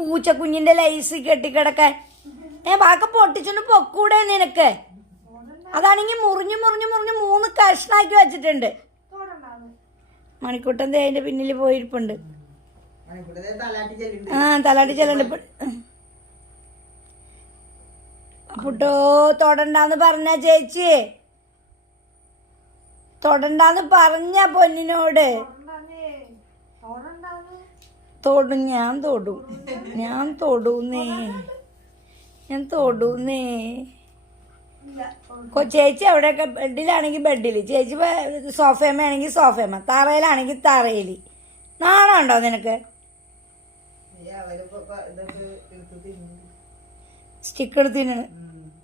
പൂച്ചക്കുഞ്ഞിന്റെ lies കെട്ടിക്കിടക്കാൻ. ഏ ബാക്കി പൊട്ടിച്ചൊന്ന് പൊക്കൂടെ നിനക്ക്. അതാണെങ്കിൽ മുറിഞ്ഞു മുറിഞ്ഞു മുറിഞ്ഞു മൂന്ന് കഷ്ണാക്കി വെച്ചിട്ടുണ്ട്. മണിക്കൂട്ടൻ ദേ അതിന്റെ പിന്നിൽ പോയിരിപ്പുണ്ട്. ആ തലാട്ടി ചെല്ലുണ്ട്. പുട്ടോ തൊടണ്ടാന്ന് പറഞ്ഞ ചേച്ചി. തൊടണ്ടാന്ന് പറഞ്ഞ പൊന്നിനോട്. തൊടും ഞാൻ തൊടും. ഞാൻ തൊടൂന്നേ. ഞാൻ തൊടൂന്നേ. ചേച്ചി അവിടെയൊക്കെ ബെഡിലാണെങ്കിൽ ബെഡിൽ ചേച്ചി ഇപ്പൊ സോഫയമ്മയാണെങ്കിൽ സോഫയമ്മ തറയിലാണെങ്കിൽ തറയിൽ നാണമുണ്ടോ നിനക്ക്? സ്റ്റിക്ക് എടുത്ത് തിന്നണ്.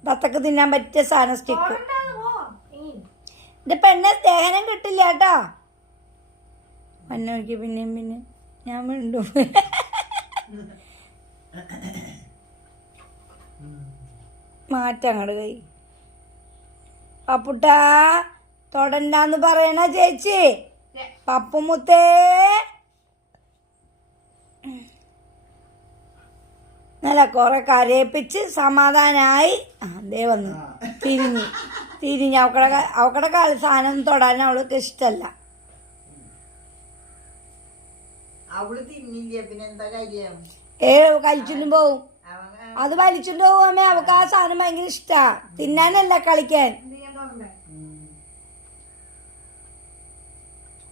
തത്തക്ക് തിന്നാൻ പറ്റിയ സാധനം സ്റ്റിക്ക്. ഇത് പെണ്ണെ സ്നേഹനം കിട്ടില്ല കേട്ടോ. മണ്ണൊഴുക്കി പിന്നെയും പിന്നെ ഞാൻ വീണ്ടും മാറ്റങ്ങട് കൈ. പപ്പുട്ടാ തൊടണ്ടെന്ന് പറയണ ചേച്ചി. പപ്പുമുത്തേ നല്ല കുറെ കരയിപ്പിച്ച് സമാധാനായി. ആ ദേ വന്നു. തിരിഞ്ഞ്. തിരിഞ്ഞ്. അവക്കടെ അവക്കടെ കാല സാധനം തൊടാൻ അവൾക്ക് ഇഷ്ടല്ല. അവൾ തിന്നില്ല? പിന്നെ എന്താ കാര്യം? ഏ കഴിച്ചുണ്ടും പോവും. അത് വലിച്ചുകൊണ്ട് പോവാമേ അവക്ക് ആ സാധനം ഭയങ്കര ഇഷ്ടാ. തിന്നാനല്ല കളിക്കാൻ.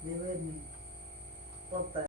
ഇത് വരുന്നു പുറത്ത്.